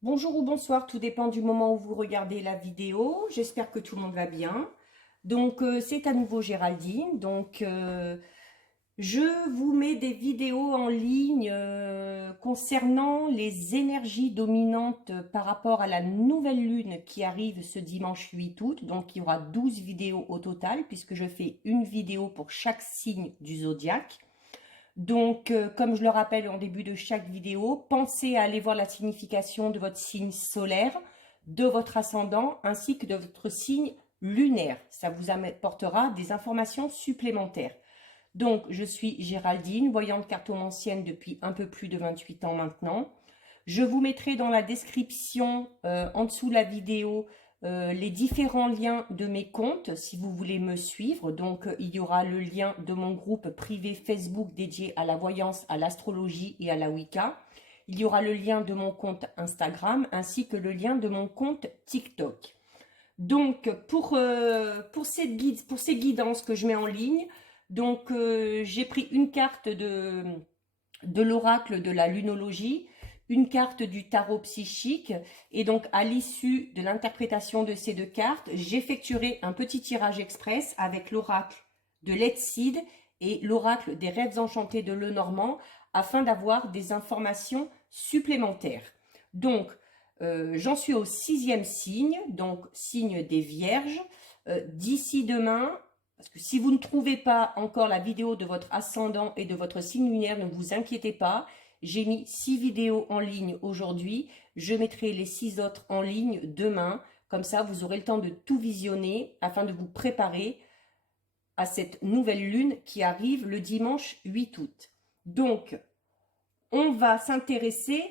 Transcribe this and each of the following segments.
Bonjour ou bonsoir, tout dépend du moment où vous regardez la vidéo. J'espère que tout le monde va bien. C'est à nouveau Géraldine. Je vous mets des vidéos en ligne concernant les énergies dominantes par rapport à la nouvelle lune qui arrive ce dimanche 8 août. Donc, il y aura 12 vidéos au total puisque je fais une vidéo pour chaque signe du zodiaque. Comme je le rappelle en début de chaque vidéo, pensez à aller voir la signification de votre signe solaire, de votre ascendant, ainsi que de votre signe lunaire. Ça vous apportera des informations supplémentaires. Donc, je suis Géraldine, voyante cartomancienne depuis un peu plus de 28 ans maintenant. Je vous mettrai dans la description, en dessous de la vidéo, les différents liens de mes comptes si vous voulez me suivre. Il y aura le lien de mon groupe privé Facebook dédié à la voyance, à l'astrologie et à la Wicca. Il y aura le lien de mon compte Instagram ainsi que le lien de mon compte TikTok. Pour ces guidances que je mets en ligne, j'ai pris une carte de l'oracle de la lunologie, une carte du tarot psychique, et donc à l'issue de l'interprétation de ces deux cartes, j'effectuerai un petit tirage express avec l'oracle de l'Etsid et l'oracle des rêves enchantés de Lenormand afin d'avoir des informations supplémentaires. J'en suis au 6e signe, donc signe des Vierges. D'ici demain, parce que si vous ne trouvez pas encore la vidéo de votre ascendant et de votre signe lunaire, ne vous inquiétez pas. J'ai mis 6 vidéos en ligne aujourd'hui. Je mettrai les 6 autres en ligne demain. Comme ça, vous aurez le temps de tout visionner afin de vous préparer à cette nouvelle lune qui arrive le dimanche 8 août. Donc, on va s'intéresser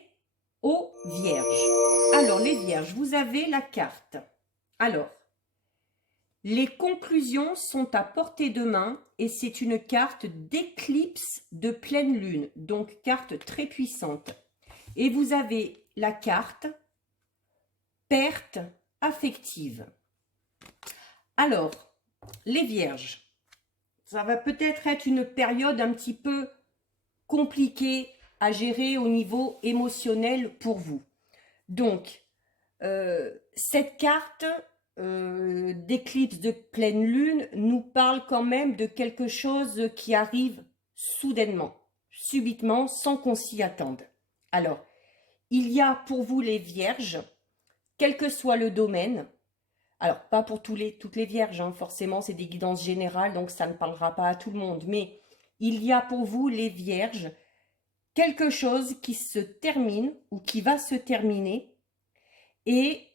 aux Vierges. Alors, les Vierges, vous avez la carte. Alors, les conclusions sont à portée de main et c'est une carte d'éclipse de pleine lune, donc carte très puissante. Et vous avez la carte perte affective. Alors, les Vierges, ça va peut-être être une période un petit peu compliquée à gérer au niveau émotionnel pour vous. Cette carte d'éclipse de pleine lune nous parle quand même de quelque chose qui arrive soudainement, subitement, sans qu'on s'y attende. Alors, il y a pour vous les vierges, quel que soit le domaine, alors pas pour toutes les vierges, hein, forcément c'est des guidances générales, donc ça ne parlera pas à tout le monde, mais il y a pour vous les vierges, quelque chose qui se termine ou qui va se terminer et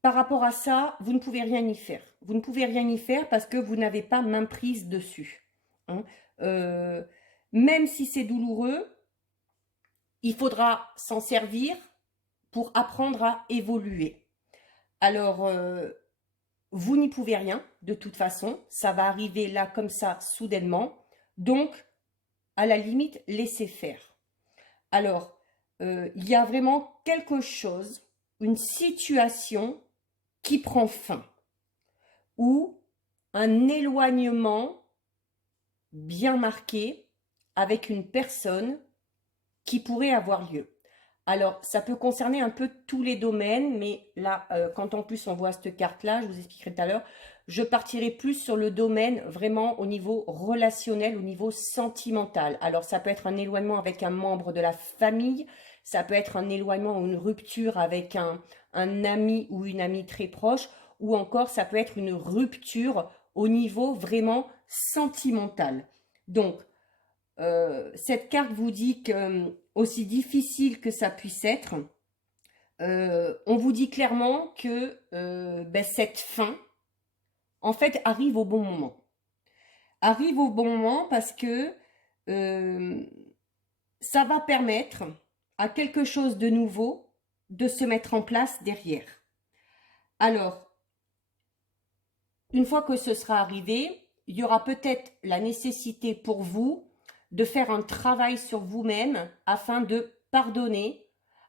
par rapport à ça, vous ne pouvez rien y faire. Vous ne pouvez rien y faire parce que vous n'avez pas main prise dessus. Hein. Euh, Même si c'est douloureux, il faudra s'en servir pour apprendre à évoluer. Alors, vous n'y pouvez rien de toute façon. Ça va arriver là comme ça, soudainement. Donc, à la limite, laissez faire. Alors, il y a vraiment quelque chose, une situation qui prend fin, ou un éloignement bien marqué avec une personne qui pourrait avoir lieu. Alors, ça peut concerner un peu tous les domaines, mais là, quand en plus on voit cette carte-là, je vous expliquerai tout à l'heure, je partirai plus sur le domaine vraiment au niveau relationnel, au niveau sentimental. Alors, ça peut être un éloignement avec un membre de la famille, ça peut être un éloignement ou une rupture avec un ami ou une amie très proche, ou encore ça peut être une rupture au niveau vraiment sentimental. Donc, cette carte vous dit que, aussi difficile que ça puisse être, on vous dit clairement que cette fin, en fait, arrive au bon moment. Arrive au bon moment parce que euh, ça va permettre à quelque chose de nouveau de se mettre en place derrière. Alors, une fois que ce sera arrivé, il y aura peut-être la nécessité pour vous de faire un travail sur vous-même afin de pardonner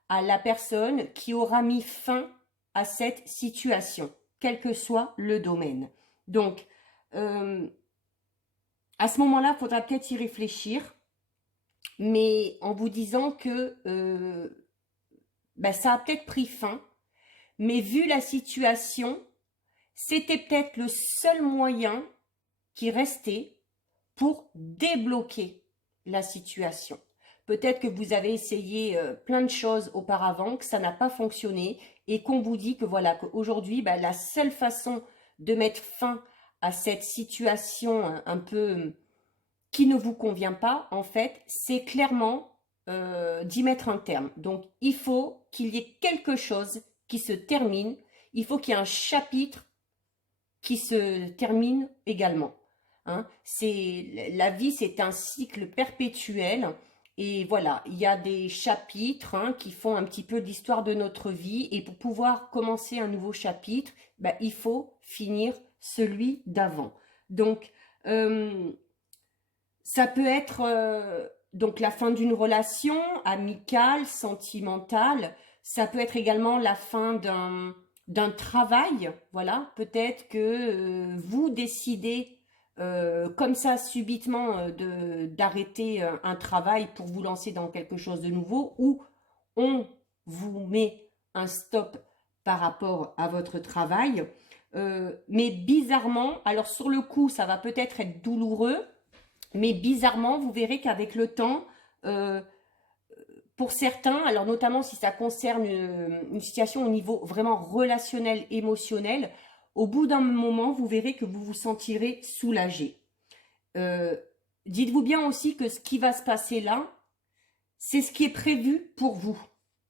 à la personne qui aura mis fin à cette situation, quel que soit le domaine. Donc, euh, à ce moment-là, il faudra peut-être y réfléchir, mais en vous disant que ben, ça a peut-être pris fin, mais vu la situation, c'était peut-être le seul moyen qui restait pour débloquer la situation. Peut-être que vous avez essayé plein de choses auparavant, que ça n'a pas fonctionné et qu'on vous dit que voilà, qu'aujourd'hui, ben, la seule façon de mettre fin à cette situation un peu qui ne vous convient pas, en fait, c'est clairement d'y mettre un terme. Donc, il faut qu'il y ait quelque chose qui se termine, il faut qu'il y ait un chapitre qui se termine également. Hein. La vie, c'est un cycle perpétuel. Et voilà, il y a des chapitres qui font un petit peu l'histoire de notre vie. Et pour pouvoir commencer un nouveau chapitre, ben, il faut finir celui d'avant. Donc, ça peut être donc la fin d'une relation amicale, sentimentale. Ça peut être également la fin d'un travail. Voilà, peut-être que vous décidez comme ça subitement d'arrêter un travail pour vous lancer dans quelque chose de nouveau, ou on vous met un stop par rapport à votre travail. Mais bizarrement, alors sur le coup, ça va peut-être être douloureux, mais bizarrement, vous verrez qu'avec le temps, euh, pour certains, alors notamment si ça concerne une situation au niveau vraiment relationnel, émotionnel, au bout d'un moment, vous verrez que vous vous sentirez soulagé. Euh, Dites-vous bien aussi que ce qui va se passer là, c'est ce qui est prévu pour vous.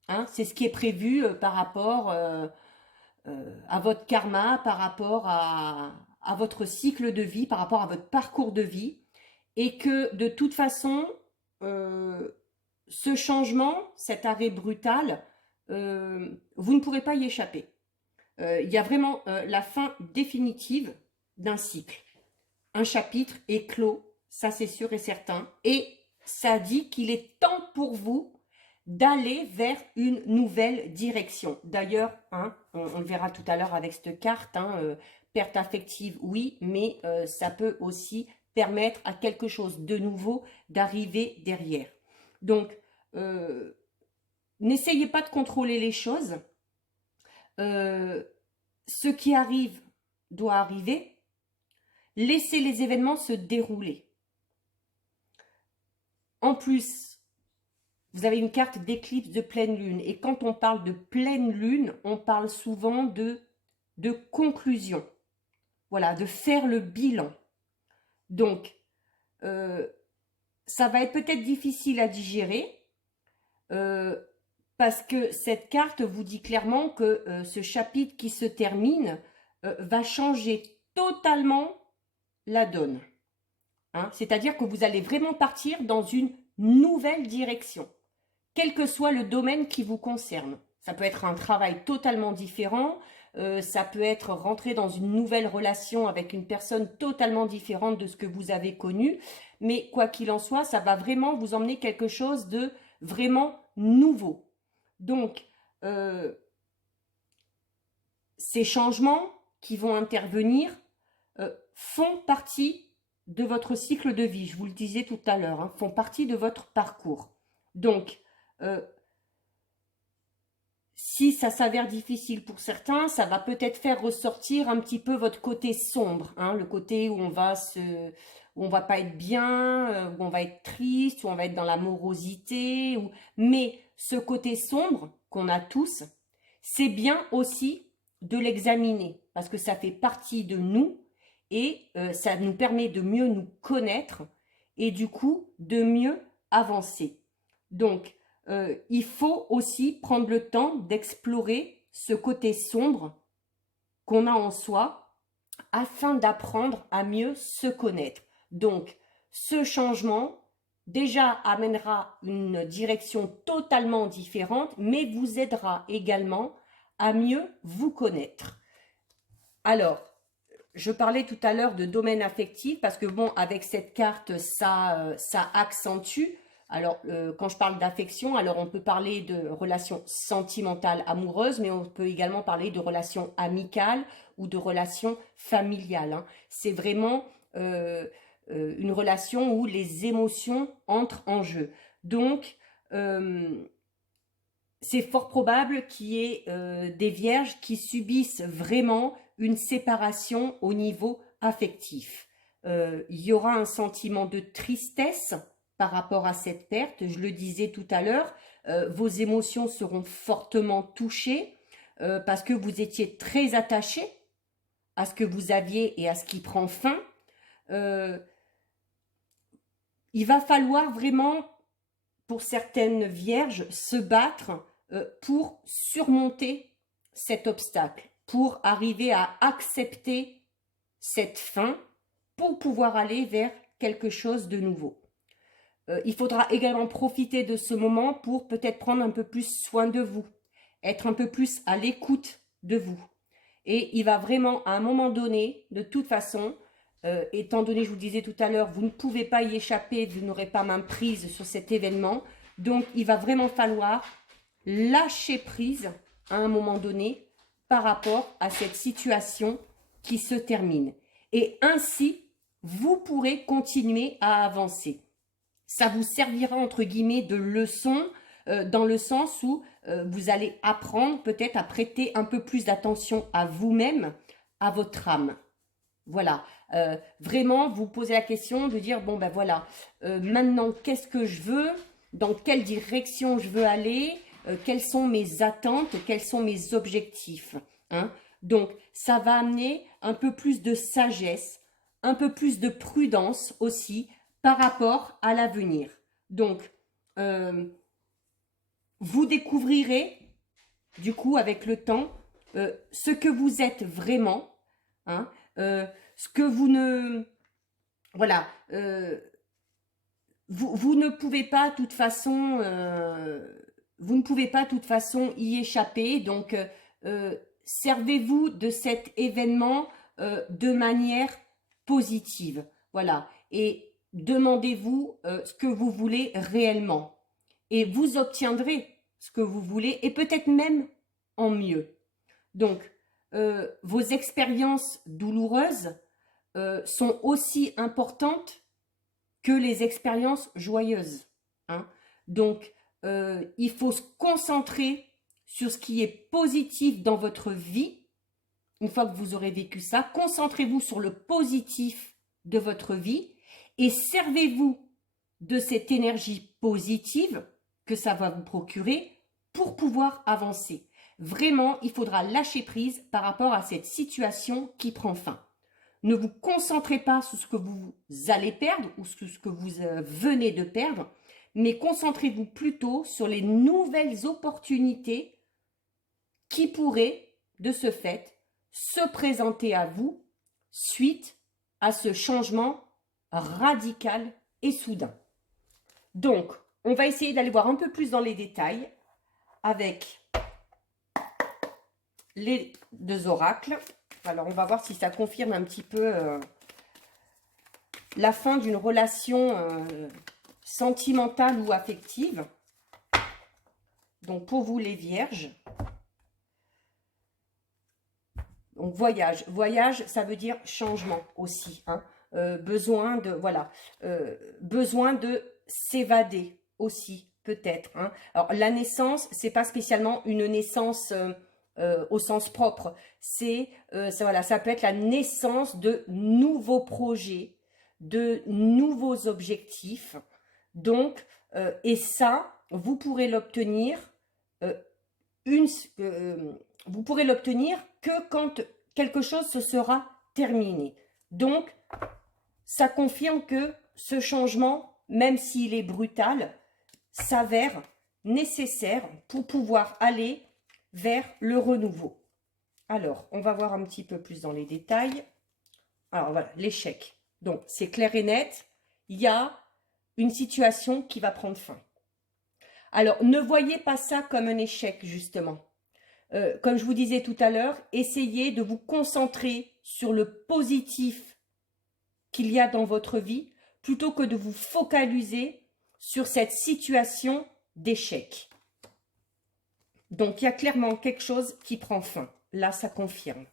Hein, c'est ce qui est prévu par rapport à votre karma, par rapport à votre cycle de vie, par rapport à votre parcours de vie. Et que de toute façon, euh, ce changement, cet arrêt brutal, vous ne pourrez pas y échapper. Il y a vraiment la fin définitive d'un cycle. Un chapitre est clos, ça c'est sûr et certain. Et ça dit qu'il est temps pour vous d'aller vers une nouvelle direction. D'ailleurs, hein, on le verra tout à l'heure avec cette carte, hein, perte affective, oui, mais ça peut aussi permettre à quelque chose de nouveau d'arriver derrière. Donc, n'essayez pas de contrôler les choses. Ce qui arrive doit arriver. Laissez les événements se dérouler. En plus, vous avez une carte d'éclipse de pleine lune. Et quand on parle de pleine lune, on parle souvent de conclusion. Voilà, de faire le bilan. Donc, ça va être peut-être difficile à digérer parce que cette carte vous dit clairement que ce chapitre qui se termine va changer totalement la donne. Hein. C'est-à-dire que vous allez vraiment partir dans une nouvelle direction, quel que soit le domaine qui vous concerne. Ça peut être un travail totalement différent, ça peut être rentrer dans une nouvelle relation avec une personne totalement différente de ce que vous avez connu, mais quoi qu'il en soit, ça va vraiment vous emmener quelque chose de vraiment nouveau. Donc, ces changements qui vont intervenir font partie de votre cycle de vie, je vous le disais tout à l'heure, hein, font partie de votre parcours. Donc, si ça s'avère difficile pour certains, ça va peut-être faire ressortir un petit peu votre côté sombre, hein, le côté où on va pas être bien, où on va être triste, où on va être dans la morosité. Mais ce côté sombre qu'on a tous, c'est bien aussi de l'examiner parce que ça fait partie de nous et ça nous permet de mieux nous connaître et du coup de mieux avancer. Donc, il faut aussi prendre le temps d'explorer ce côté sombre qu'on a en soi afin d'apprendre à mieux se connaître. Donc, ce changement déjà amènera une direction totalement différente, mais vous aidera également à mieux vous connaître. Alors, je parlais tout à l'heure de domaine affectif parce que bon, avec cette carte, ça accentue. Alors, quand je parle d'affection, alors on peut parler de relations sentimentales amoureuses, mais on peut également parler de relations amicales ou de relations familiales. Hein. C'est vraiment une relation où les émotions entrent en jeu. Donc, c'est c'est fort probable qu'il y ait des vierges qui subissent vraiment une séparation au niveau affectif. Il y aura un sentiment de tristesse par rapport à cette perte. Je le disais tout à l'heure, vos émotions seront fortement touchées parce que vous étiez très attaché à ce que vous aviez et à ce qui prend fin. Il va falloir vraiment, pour certaines vierges, se battre pour surmonter cet obstacle, pour arriver à accepter cette fin, pour pouvoir aller vers quelque chose de nouveau. Il faudra également profiter de ce moment pour peut-être prendre un peu plus soin de vous, être un peu plus à l'écoute de vous. Et il va vraiment, à un moment donné, de toute façon, étant donné, je vous disais tout à l'heure, vous ne pouvez pas y échapper, vous n'aurez pas main prise sur cet événement. Donc, il va vraiment falloir lâcher prise à un moment donné par rapport à cette situation qui se termine. Et ainsi, vous pourrez continuer à avancer. Ça vous servira entre guillemets de leçon dans le sens où vous allez apprendre peut-être à prêter un peu plus d'attention à vous-même, à votre âme. Voilà, vraiment vous posez la question de dire bon ben voilà, maintenant qu'est-ce que je veux, dans quelle direction je veux aller, quelles sont mes attentes, quels sont mes objectifs. Hein. Donc ça va amener un peu plus de sagesse, un peu plus de prudence aussi par rapport à l'avenir. Donc vous découvrirez du coup avec le temps ce que vous êtes vraiment. Hein, ce que vous ne... Voilà. Vous ne pouvez pas, de toute façon... vous ne pouvez pas, de toute façon, y échapper. Donc, servez-vous de cet événement de manière positive. Voilà. Et demandez-vous ce que vous voulez réellement. Et vous obtiendrez ce que vous voulez, et peut-être même en mieux. Donc, vos expériences douloureuses sont aussi importantes que les expériences joyeuses. Hein. Donc, il faut se concentrer sur ce qui est positif dans votre vie. Une fois que vous aurez vécu ça, concentrez-vous sur le positif de votre vie et servez-vous de cette énergie positive que ça va vous procurer pour pouvoir avancer. Vraiment, il faudra lâcher prise par rapport à cette situation qui prend fin. Ne vous concentrez pas sur ce que vous allez perdre ou sur ce que vous venez de perdre, mais concentrez-vous plutôt sur les nouvelles opportunités qui pourraient, de ce fait, se présenter à vous suite à ce changement radical et soudain. Donc, on va essayer d'aller voir un peu plus dans les détails avec les deux oracles. Alors, on va voir si ça confirme un petit peu la fin d'une relation sentimentale ou affective. Donc, pour vous les vierges. Donc, voyage. Voyage, ça veut dire changement aussi. Hein. Besoin de, voilà, besoin de s'évader aussi, peut-être. Hein. Alors, la naissance, c'est pas spécialement une naissance... au sens propre, ça peut être la naissance de nouveaux projets, de nouveaux objectifs. Donc, et ça, vous pourrez l'obtenir vous pourrez l'obtenir que quand quelque chose se sera terminé. Donc, ça confirme que ce changement, même s'il est brutal, s'avère nécessaire pour pouvoir aller vers le renouveau. Alors, on va voir un petit peu plus dans les détails. Alors voilà, l'échec. Donc, c'est clair et net, il y a une situation qui va prendre fin. Alors, ne voyez pas ça comme un échec, justement. Comme je vous disais tout à l'heure, essayez de vous concentrer sur le positif qu'il y a dans votre vie, plutôt que de vous focaliser sur cette situation d'échec. Donc, il y a clairement quelque chose qui prend fin. Là, ça confirme.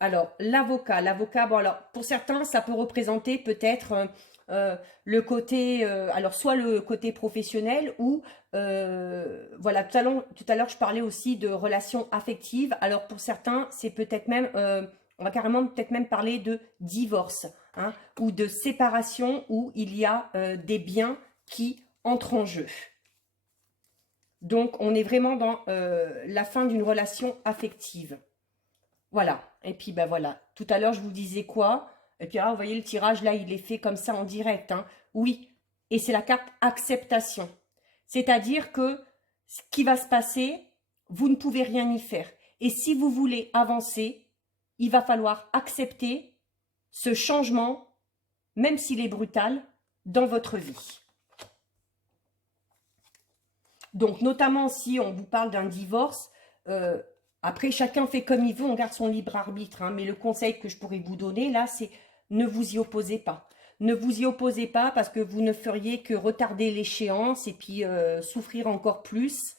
Alors, l'avocat. L'avocat, bon, alors, pour certains, ça peut représenter peut-être le côté, alors soit le côté professionnel ou, voilà, tout à l'heure, je parlais aussi de relations affectives. Alors pour certains, c'est peut-être même, on va carrément peut-être même parler de divorce, hein, ou de séparation où il y a des biens qui entrent en jeu. Donc, on est vraiment dans la fin d'une relation affective. Voilà. Et puis, ben voilà. Tout à l'heure, je vous disais quoi? Et puis là, vous voyez, le tirage, là, il est fait comme ça en direct, hein. Oui. Et c'est la carte acceptation. C'est-à-dire que ce qui va se passer, vous ne pouvez rien y faire. Et si vous voulez avancer, il va falloir accepter ce changement, même s'il est brutal, dans votre vie. Donc, notamment si on vous parle d'un divorce, après, chacun fait comme il veut, on garde son libre arbitre, hein, mais le conseil que je pourrais vous donner, là, c'est ne vous y opposez pas. Ne vous y opposez pas parce que vous ne feriez que retarder l'échéance et puis souffrir encore plus.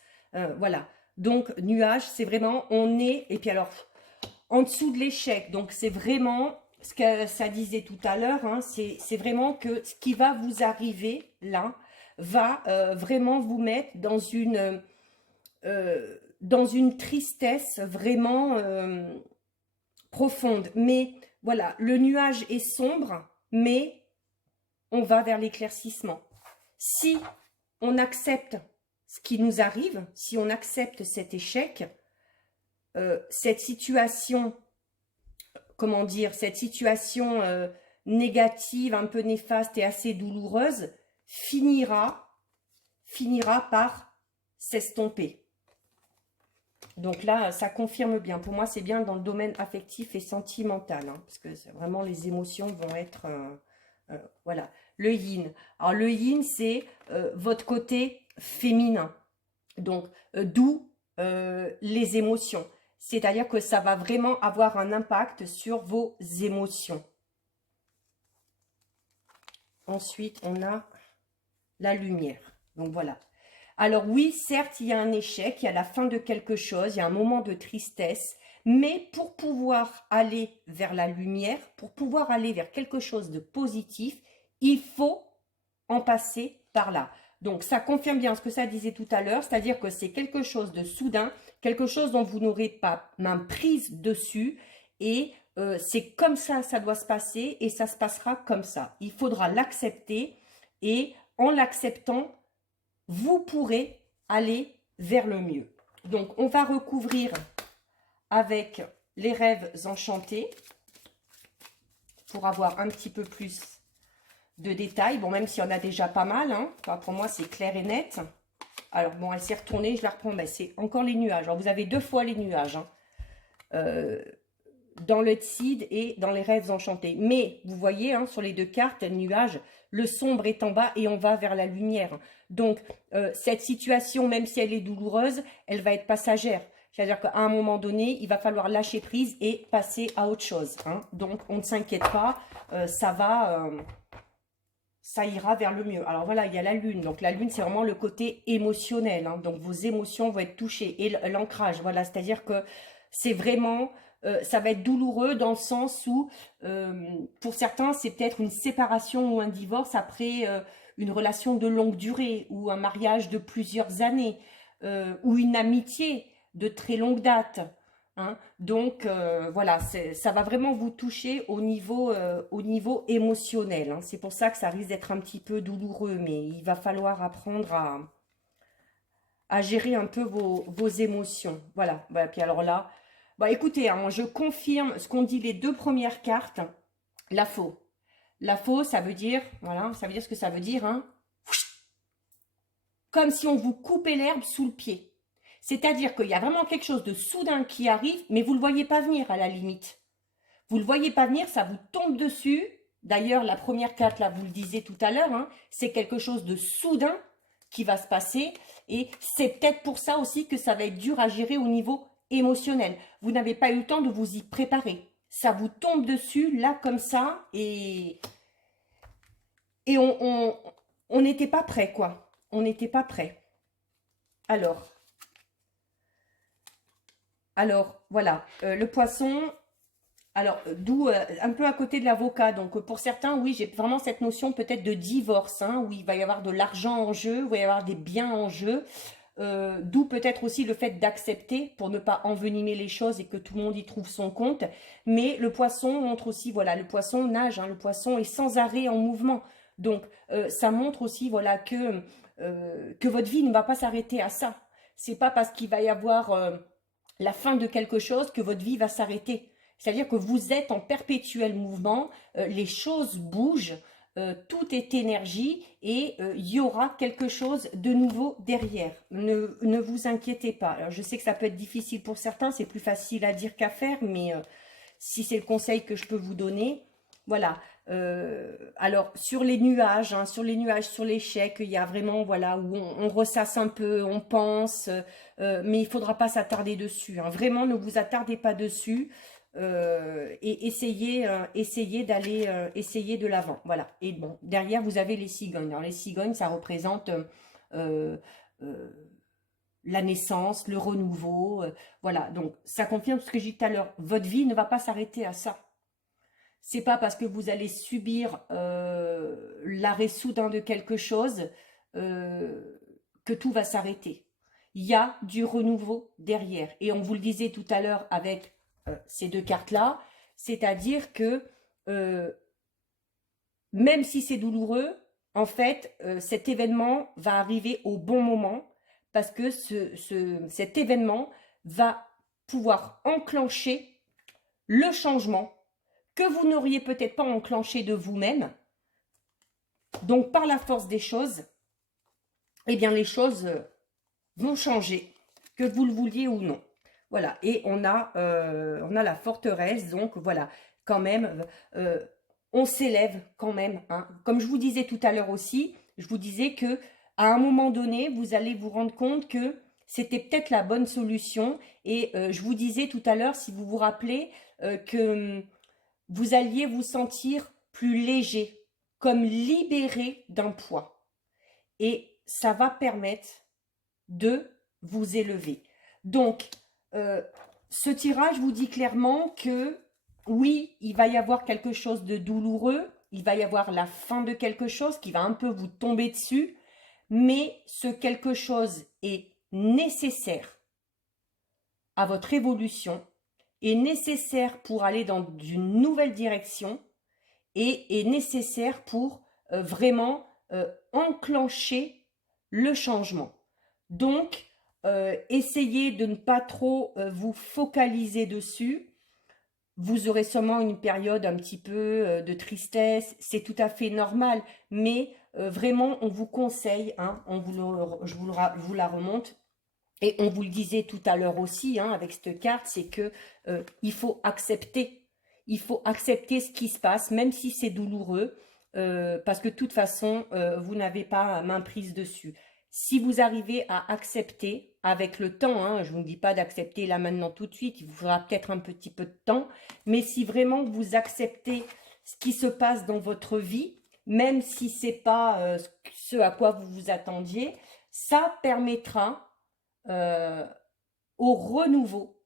Voilà. Donc, nuage, c'est vraiment, on est, et puis alors, en dessous de l'échec, donc c'est vraiment, ce que ça disait tout à l'heure, hein, c'est vraiment que ce qui va vous arriver, là, va vraiment vous mettre dans une tristesse vraiment profonde. Mais voilà, le nuage est sombre, mais on va vers l'éclaircissement. Si on accepte ce qui nous arrive, si on accepte cet échec, cette situation, comment dire, cette situation négative, un peu néfaste et assez douloureuse, finira par s'estomper. Donc là, ça confirme bien. Pour moi, c'est bien dans le domaine affectif et sentimental, hein, parce que vraiment les émotions vont être... voilà. Le yin. Alors le yin, c'est votre côté féminin. Donc, d'où les émotions. C'est-à-dire que ça va vraiment avoir un impact sur vos émotions. Ensuite, on a la lumière. Donc voilà. Alors oui, certes, il y a un échec, il y a la fin de quelque chose, il y a un moment de tristesse, mais pour pouvoir aller vers la lumière, pour pouvoir aller vers quelque chose de positif, il faut en passer par là. Donc ça confirme bien ce que ça disait tout à l'heure, c'est-à-dire que c'est quelque chose de soudain, quelque chose dont vous n'aurez pas main prise dessus, et c'est comme ça doit se passer, et ça se passera comme ça. Il faudra l'accepter, et en l'acceptant, vous pourrez aller vers le mieux. Donc, on va recouvrir avec les rêves enchantés pour avoir un petit peu plus de détails. Bon, même s'il y en a déjà pas mal, hein. Enfin, pour moi, c'est clair et net. Alors, bon, elle s'est retournée, je la reprends. Ben, c'est encore les nuages. Alors, vous avez 2 fois les nuages, hein. Dans le Tsid et dans les rêves enchantés. Mais, vous voyez, hein, sur les 2 cartes, nuages, le sombre est en bas et on va vers la lumière. Donc, cette situation, même si elle est douloureuse, elle va être passagère. C'est-à-dire qu'à un moment donné, il va falloir lâcher prise et passer à autre chose, hein. Donc, on ne s'inquiète pas, ça ira vers le mieux. Alors voilà, il y a la lune. Donc, la lune, c'est vraiment le côté émotionnel, hein. Donc, vos émotions vont être touchées. Et l'ancrage, voilà, c'est-à-dire que c'est vraiment... ça va être douloureux dans le sens où, pour certains, c'est peut-être une séparation ou un divorce après une relation de longue durée ou un mariage de plusieurs années ou une amitié de très longue date, hein. Donc, voilà, ça va vraiment vous toucher au niveau émotionnel, hein. C'est pour ça que ça risque d'être un petit peu douloureux, mais il va falloir apprendre à gérer un peu vos émotions. Voilà, bah, puis alors là... Bah, écoutez, hein, je confirme ce qu'ont dit les 2 premières cartes. La faux. La faux, ça veut dire, voilà, ça veut dire ce que ça veut dire, hein. Comme si on vous coupait l'herbe sous le pied. C'est-à-dire qu'il y a vraiment quelque chose de soudain qui arrive, mais vous ne le voyez pas venir à la limite. Vous ne le voyez pas venir, ça vous tombe dessus. D'ailleurs, la première carte, là, vous le disiez tout à l'heure, hein, c'est quelque chose de soudain qui va se passer. Et c'est peut-être pour ça aussi que ça va être dur à gérer au niveau émotionnel. Vous n'avez pas eu le temps de vous y préparer. Ça vous tombe dessus, là, comme ça, et on n'était pas prêt, quoi. On n'était pas prêt. Alors, voilà, le poisson, Alors, d'où un peu à côté de l'avocat. Donc, pour certains, oui, j'ai vraiment cette notion peut-être de divorce, hein, où il va y avoir de l'argent en jeu, où il va y avoir des biens en jeu. D'où peut-être aussi le fait d'accepter pour ne pas envenimer les choses et que tout le monde y trouve son compte. Mais le poisson montre aussi, voilà, le poisson nage, hein, le poisson est sans arrêt en mouvement. Donc, ça montre aussi, voilà, que votre vie ne va pas s'arrêter à ça. C'est pas parce qu'il va y avoir la fin de quelque chose que votre vie va s'arrêter. C'est-à-dire que vous êtes en perpétuel mouvement, les choses bougent, tout est énergie et il y aura quelque chose de nouveau derrière. Ne vous inquiétez pas. Alors, je sais que ça peut être difficile pour certains, c'est plus facile à dire qu'à faire, mais si c'est le conseil que je peux vous donner, voilà. Alors, sur les nuages, hein, sur les chèques, il y a vraiment, voilà, où on ressasse un peu, on pense, mais il ne faudra pas s'attarder dessus, hein. Vraiment, ne vous attardez pas dessus. Et essayez d'aller essayer de l'avant, voilà. Et bon, derrière vous avez les cigognes. Alors les cigognes, ça représente euh, euh, la naissance, le renouveau, voilà. Donc ça confirme ce que j'ai dit tout à l'heure, votre vie ne va pas s'arrêter à ça. C'est pas parce que vous allez subir l'arrêt soudain de quelque chose que tout va s'arrêter. Il y a du renouveau derrière. Et on vous le disait tout à l'heure avec ces deux cartes-là, c'est-à-dire que euh, même si c'est douloureux, en fait, cet événement va arriver au bon moment parce que cet événement va pouvoir enclencher le changement que vous n'auriez peut-être pas enclenché de vous-même. Donc, par la force des choses, eh bien, les choses vont changer, que vous le vouliez ou non. Voilà, et on a la forteresse, donc voilà, quand même, on s'élève quand même, hein. Comme je vous disais tout à l'heure aussi, je vous disais que à un moment donné, vous allez vous rendre compte que c'était peut-être la bonne solution. Et je vous disais tout à l'heure, si vous vous rappelez, que vous alliez vous sentir plus léger, comme libéré d'un poids. Et ça va permettre de vous élever. Donc, ce tirage vous dit clairement que oui, il va y avoir quelque chose de douloureux, il va y avoir la fin de quelque chose qui va un peu vous tomber dessus, mais ce quelque chose est nécessaire à votre évolution, est nécessaire pour aller dans une nouvelle direction et est nécessaire pour vraiment enclencher le changement. Donc, essayez de ne pas trop vous focaliser dessus. Vous aurez sûrement une période un petit peu de tristesse, c'est tout à fait normal, mais vraiment, on vous conseille, hein, je vous la remonte, et on vous le disait tout à l'heure aussi, hein, avec cette carte, c'est que il faut accepter. Il faut accepter ce qui se passe, même si c'est douloureux, parce que de toute façon, vous n'avez pas main prise dessus. Si vous arrivez à accepter avec le temps, hein, je ne vous dis pas d'accepter là maintenant tout de suite, il vous faudra peut-être un petit peu de temps, mais si vraiment vous acceptez ce qui se passe dans votre vie, même si ce n'est pas ce à quoi vous vous attendiez, ça permettra euh, au renouveau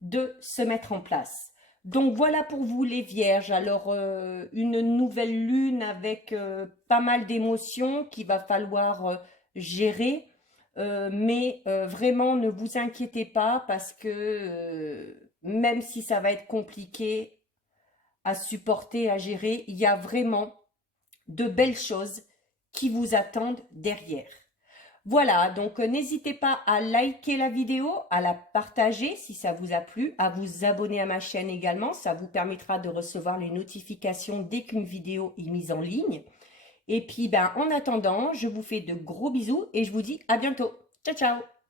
de se mettre en place. Donc voilà pour vous les vierges. Alors une nouvelle lune avec pas mal d'émotions qu'il va falloir gérer. Mais vraiment ne vous inquiétez pas parce que même si ça va être compliqué à supporter, à gérer, il y a vraiment de belles choses qui vous attendent derrière. Voilà, donc n'hésitez pas à liker la vidéo, à la partager si ça vous a plu, à vous abonner à ma chaîne également, ça vous permettra de recevoir les notifications dès qu'une vidéo est mise en ligne. Et puis, en attendant, je vous fais de gros bisous et je vous dis à bientôt. Ciao, ciao!